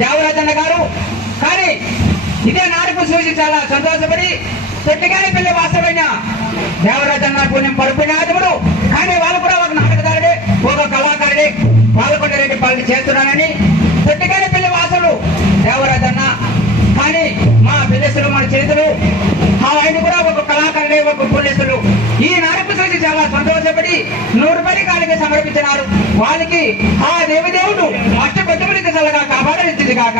దేవరాజన్న గారు కానీ ఇదే నాటకం చూసి చాలా సంతోషపడి తొట్టిగానే పిల్లి వాస్తవైన దేవరాజన్న పుణ్యం పడుకునేదుడు కానీ వాళ్ళు కూడా ఒక నాటకదారుడే ఒక కళాకారుడే పాల్గొండరెడ్డి పాలన చేస్తున్నానని తొట్టిగానే పిల్లి వాసుడు దేవరాజన్న కానీ మా పిల్లసులు మన చేతులు ఆయన కూడా ఒక కళాకారుడే ఒక పోలీసులు ఈ నాటకం చూసి చాలా సంతోషపడి 100 రూపాయలు కాలికి సమర్పించినారు వాళ్ళకి ఆ దేవదేవుడు అష్ట కొట్టుబడికి చల్లగా కాపాడనిచ్చింది కాక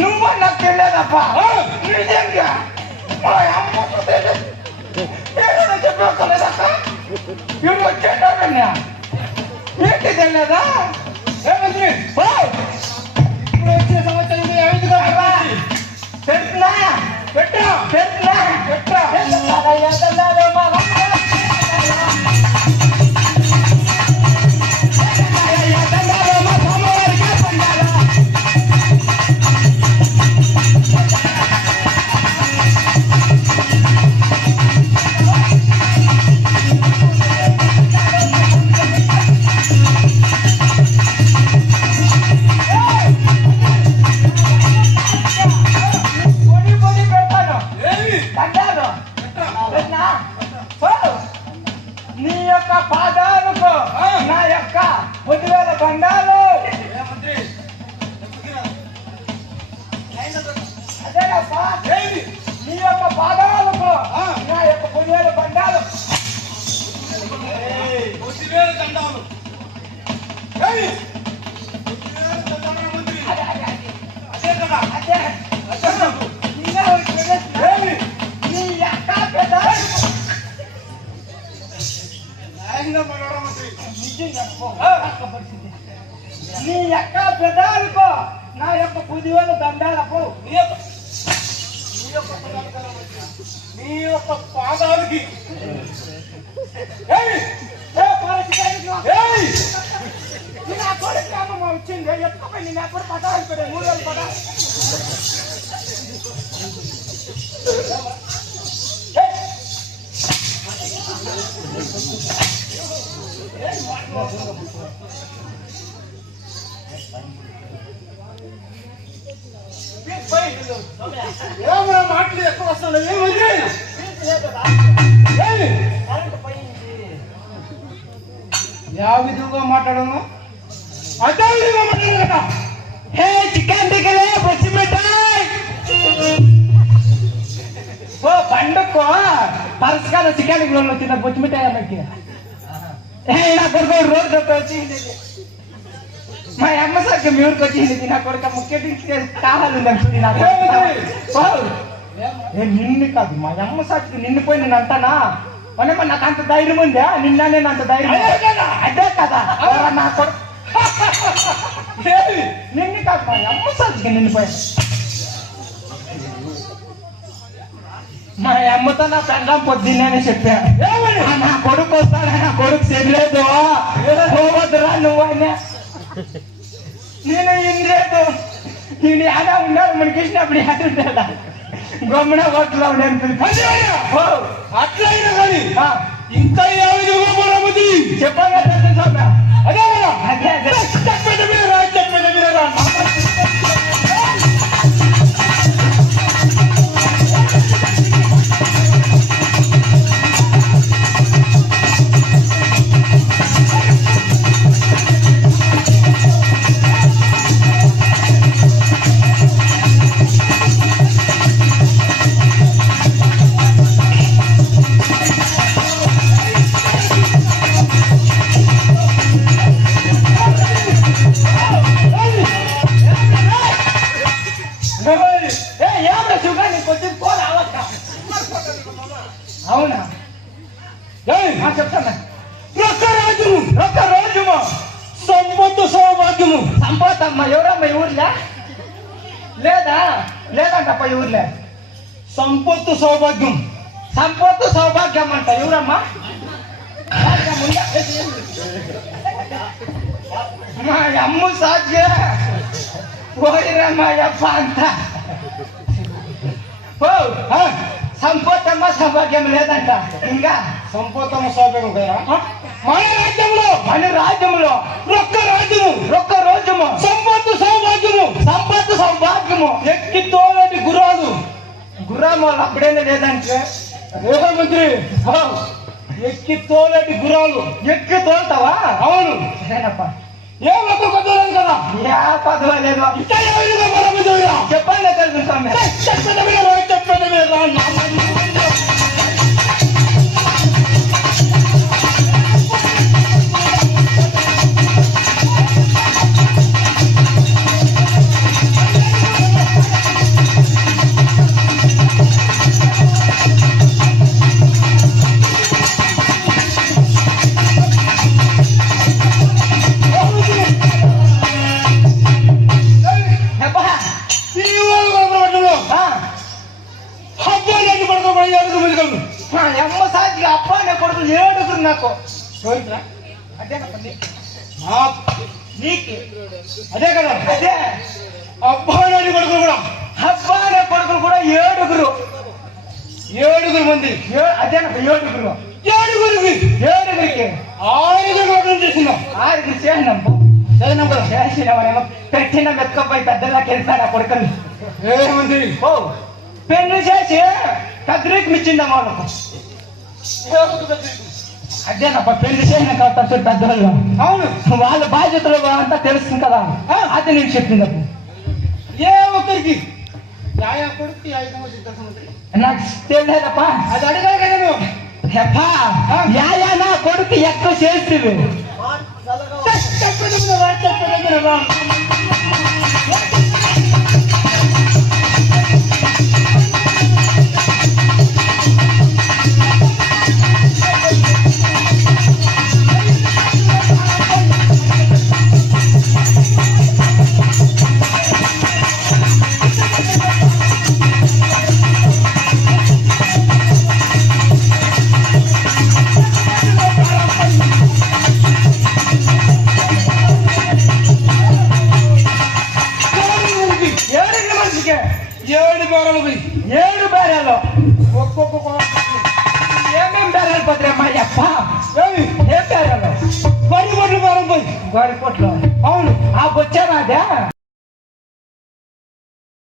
నువ్వు నాకు తెలియదప్పా చెప్పలేదక్క ఇవి వచ్చేటా ఏంటి తెలియదా ఏమంది ఇప్పుడు వచ్చే సంవత్సరం ఏమిటిగా పెట్టినా పెట్టా పెట్టినా పెట్టా బండాలు అదేనప్పా నీ యొక్క పాదాలకు నా యొక్క 10,000 బండాలు. నీ యొక్క పెదాలకు నా యొక్క 10,000 దండాలకు నీ యొక్క పాదాలకి నా కొడుకు అమ్మ వచ్చింది ఎత్తుకపోయి నేను ఎప్పుడు పదాలు పెడే 3,000 పదాలు. ఏమన్నా మాటలు ఎక్కువ వస్తున్నాయి ఏమైంది యా విధంగా మాట్లాడను అదే విధంగా మాట్లాడదు కదా హే చికెన్ టికెలే పచ్చి మిఠాయి ఓ పండుకో పరస్కాల చికెన్ టికెల్ వచ్చిన పచ్చి మిఠాయి అన్నకి హే నా కొడుకు రోజు వచ్చి మా అమ్మ సార్కి మీ ఊరికి వచ్చింది నా కొడుకు ముఖ్య కావాలి నిన్ను కాదు మా అమ్మ సార్కి నిన్ను పోయి నేను అంటానా మనమ్మ నాకు అంత ధైర్యం ఉందా నిన్న నేను అంత ధైర్యం అదే కదా నా కొడుకు నిన్ను కాదు మా అమ్మ సార్కి నిన్ను పోయి మా అమ్మతో నా పెండం పొద్దున్నే చెప్పా నా కొడుకు వస్తాడా నా కొడుకు తెలియదు పోవద్దురా నువ్వు అయినా నేను ఇన్లేదు నేను యాడా ఉన్నాడు మనకి ఇచ్చినప్పుడు యాడ ఉంటాడా గమ్మున ఓట్లో అట్లయినా కానీ ఇంకా ఏ విధంగా మరమ్మతి చెప్పగా అదే కదా అదే అదే చెప్పేది మీరా చెప్పేది మీరా అవునా చెప్తాను ఒక్క రాజ్యము సంపత్తు సౌభాగ్యము సంపదమ్మ ఎవరమ్మ ఈ ఊర్లే లేదా లేదంటప్ప ఈ ఊర్లే సంపత్తు సౌభాగ్యం సంపత్తు సౌభాగ్యం అంట ఎవరమ్మా మా అమ్మ సాధ్య పోయిరమ్మా అప్ప అంత సంపత్తమ్మ సౌభాగ్యం లేదంట ఇంకా సంపత్తమ్మ సౌభాగ్యం కదా మన రాజ్యంలో ఒక్క రాజ్యము ఒక్క రోజుము సంపత్తు సౌభాగ్యము సంపత్తు సౌభాగ్యము ఎక్కి తోలేటి గుర్రాలు గుర్రం వాళ్ళు అప్పుడేనే లేదంటే గృహమంత్రి ఎక్కి తోలేటి గుర్రాలు ఎక్కి తోలుతావా అవును సరేనప్ప ఏ ఒక్క కొత్తలేదు కదా యా పదవ లేదు ఇంకా ఏ విధంగా మరమ్మతి చెప్పండి తెలుసుకుంటాం చెప్పేది మీరా చెప్పేది మీరా అమ్మ సాధ్య అప్ప అనే కొడుకు ఏడుగురు నాకు నీకు అదే కదా అదే అబ్బాయి కొడుకులు కూడా అబ్బా అనే కొడుకులు కూడా ఏడుగురు మంది అదేనప్ప ఏడుగురు ఏడుగురికి ఏడుగురికి 6 చేసిందాం 6 చేసినాం చేసినామేమో పెట్టిన మెత్తకపోయి పెద్దలాకి వెళ్తాను ఆ కొడుకులు ఏమంది ఓ పెళ్లి చేసి కద్రికి మిచ్చిందాం వాళ్ళకు అదేనప్ప పెళ్లి చేయన కాబట్టి పెద్దవాళ్ళు అవును. వాళ్ళ బాధ్యతలు అంతా తెలుస్తుంది కదా అది నేను చెప్పింది ఏ ఒక్కరికి యాయా కొడుకు యాయ సంవత్సరం నాకు తెలియదప్ప అది అడిగారు కదా నువ్వు. యాయా నా కొడుకు ఎక్కువ చేస్తుంది చెప్పండి కదా, చెప్పండి కదా. ఏడు మనిషికి 7 బేరాలు పోయి 7 బేరాలు ఒక్కొక్క ఏమేం బేరాలు పోతారమ్మా అప్ప ఏమి ఏం బేరాలు వరి బొడ్లు బేరం పోయి గోడి పొట్లు అవును. ఆ బొచ్చానా అదే